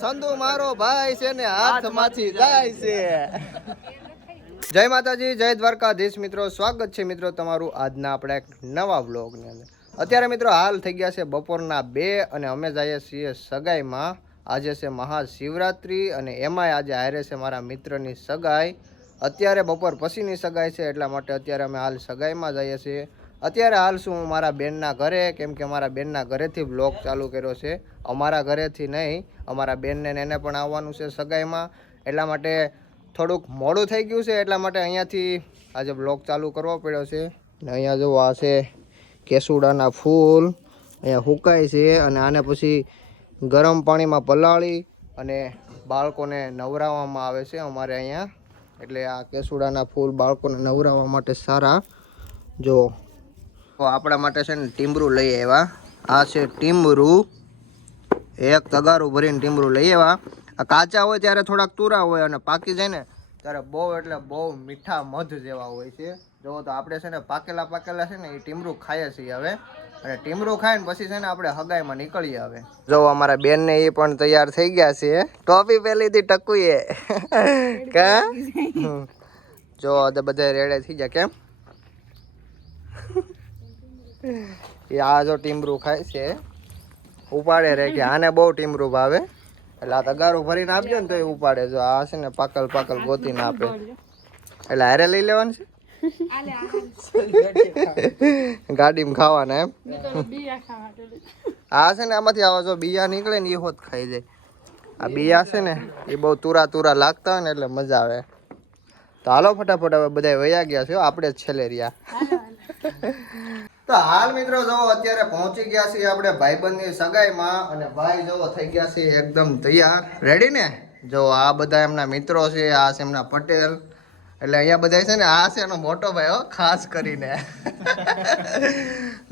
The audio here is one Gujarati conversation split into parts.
સંધુ મારો ભાઈ છે ને હાથમાંથી જાય છે. જય માતાજી જય દ્વારકાધીશ મિત્રો. સ્વાગત છે મિત્રો તમારું આજના આપણે એક નવા વ્લોગની અંદર. અત્યારે મિત્રો હાલ થઈ ગયા છે બપોરના બે અને અમે જઈએ છીએ સગાઈમાં. આજે છે મહાશિવરાત્રિ અને એમાંય આજે હારે છે મારા મિત્રની સગાઈ. અત્યારે બપોર પછીની સગાઈ છે એટલા માટે અત્યારે અમે હાલ સગાઈમાં જઈએ છીએ. અત્યારે હાલ શું હું મારા બેનના ઘરે, કેમ કે મારા બેનના ઘરેથી બ્લોગ ચાલુ કર્યો છે. અમારા ઘરેથી નહીં, અમારા બેનને એને પણ આવવાનું છે સગાઈમાં. એટલા માટે થોડુંક મોડું થઈ ગયું છે, એટલા માટે અહીંયાથી આજે બ્લોગ ચાલુ કરવો પડ્યો છે. ને અહીંયા જો આ છે કેસુડાના ફૂલ, અહીંયા હુકાય છે અને આને પછી ગરમ પાણીમાં પલાળી અને બાળકોને નવરાવવામાં આવે છે અમારે અહીંયા. એટલે આ કેસુડાના ફૂલ બાળકોને નવરાવવા માટે સારા જો તો આપણા માટે છે ને ટીમરું લઈ આવ્યા. આ છે ટીમરું. એક તગારું ભરીને ટીમરું લઈ આવ્યા. આ કાચા હોય ત્યારે થોડાક તુરા હોય અને પાકી જાય ને ત્યારે બહુ એટલે બહુ મીઠા મધ જેવા હોય છે. જો તો આપણે છે ને પાકેલા પાકેલા છે ને એ ટીમરું ખાઈએ છીએ હવે. અને ટીમરું ખાઈને પછી છે ને આપણે હગાઈમાં નીકળીએ હવે. જો અમારા બેન ને એ પણ તૈયાર થઈ ગયા છે. ટોપી પહેલી હતી ટકુએ. કા? જો બધા રેડે થઈ ગયા કેમ? એ આ જો ટીમરું ખાય છે. ઉપાડે રે કે આને બહુ ટીમરું ભાવે. એટલે આ તગારું ભરીને આપજો ને તો એ ઉપાડે. જો આ છે ને પાકલ પાકલ ગોતીને આપે. એટલે હારે લઈ લેવાનું છે? ગાડીમાં ખાવાના એમ? આ છે ને આમાંથી આવા જો બીયા નીકળે ને એ હોત ખાઈ જાય. આ બીયા છે ને એ બહુ તુરા તુરા લાગતા હોય ને એટલે મજા આવે. તો હાલો ફટાફટ હવે બધા વયા ગયા છે આપણે જ છેલ્લે રહ્યા. તો હાલ મિત્રો જો અત્યારે પહોંચી ગયા છીએ આપણે ભાઈબંધની સગાઈમાં અને ભાઈ જો થઈ ગયા છે એકદમ તૈયાર. રેડી ને? જો આ બધા એમના મિત્રો છે, આ છે એમના પટેલ. એટલે અહીંયા બધા છે ને, આ છે એનો મોટો ભાઈ ખાસ કરીને.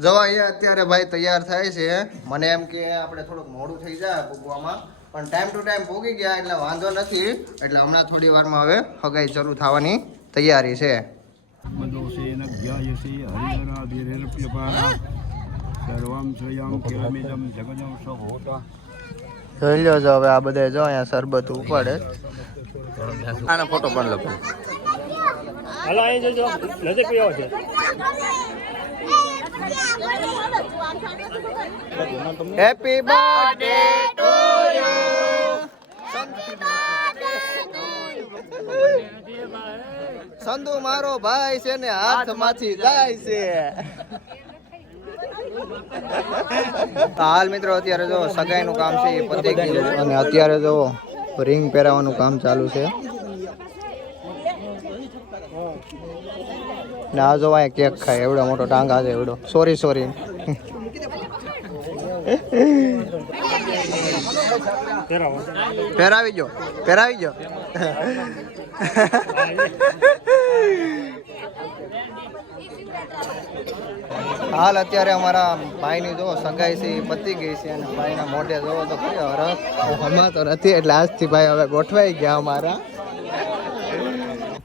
જો અહીંયા અત્યારે ભાઈ તૈયાર થાય છે. મને એમ કે આપણે થોડુંક મોડું થઈ જાય ભૂગવામાં. પણ ટાઈમ ટુ ટાઈમ ભૂગી ગયા એટલે વાંધો નથી. એટલે હમણાં થોડી વારમાં હવે હગાઈ શરૂ થવાની તૈયારી છે. મદોસેન જ્ઞાયસી હરિહરાધિરેરપ્યપારા સર્વં શ્રયં કેમિદં જગજં સભૂતા જોઈ લો છો હવે આ બધા જો અહીંયા શરબત ઉપાડે. આનો ફોટો પણ લખો. હાલો અહીં જોજો. નજીક પીવો છે. Happy birthday to you Sandhu મારો ભાઈ છે ને હાથમાંથી જાય છે. હાલ મિત્રો અત્યારે જો સગાઈનું કામ છે એ પતી ગયું અને અત્યારે જો રિંગ પહેરાવાનું કામ ચાલુ છે. ને આ જો અહીંયા કેક ખાય એવડો મોટો ટાંગા છે એવડો. સોરી સોરી પહેરાવી. જો પહેરાવી જો હાલ અત્યારે અમારા ભાઈની જો સગાઈ છે પતી ગઈ છે અને ભાઈના મોઢે જોવો તો કયો હરખ. હમણાં તો નથી એટલે આજથી ભાઈ હવે ગોઠવાઈ ગયા અમારા.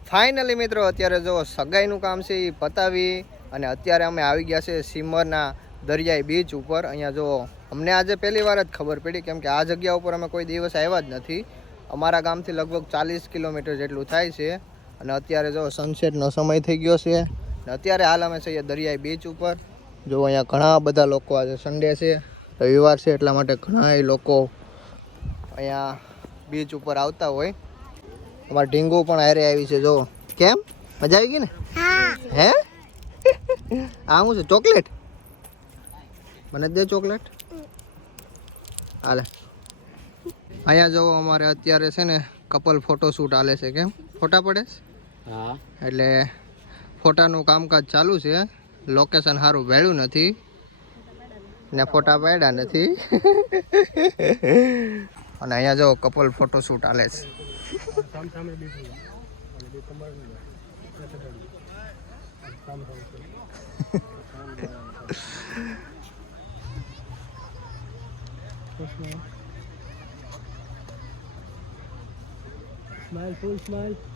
ફાઇનલી મિત્રો અત્યારે જો સગાઈનું કામ છે એ પતાવી અને અત્યારે અમે આવી ગયા છે સિમરના દરિયાઈ બીચ ઉપર. અહીંયા જો અમને આજે પહેલી વાર જ ખબર પડી કેમ કે આ જગ્યા ઉપર અમે કોઈ દિવસ આવ્યા જ નથી. અમારા ગામથી લગભગ ચાલીસ કિલોમીટર જેટલું થાય છે. અને અત્યારે જો સનસેટનો સમય થઈ ગયો છે. અને અત્યારે હાલ અમે છીએ દરિયાઈ બીચ ઉપર. જો અહીંયા ઘણા બધા લોકો આજે સન્ડે છે રવિવાર છે એટલા માટે ઘણા લોકો અહીંયા બીચ ઉપર આવતા હોય. અમારે ઢીંગુ પણ હારે આવી છે જો. કેમ? મજા આવી ગઈ ને? હે. આ શું છે ચોકલેટ? મને દે ચોકલેટ? હાલે. અહીંયા જો અમારે અત્યારે છે ને કપલ ફોટોશૂટ હાલે છે કેમ? ફોટા પડે છે? હા. એટલે ફોટાનું કામકાજ ચાલુ છે. લોકેશન સારું ભેળ્યું નથી. ને ફોટા પાડ્યા નથી. અને અહીંયા જો કપલ ફોટોશૂટ હાલે છે. smile, full smile.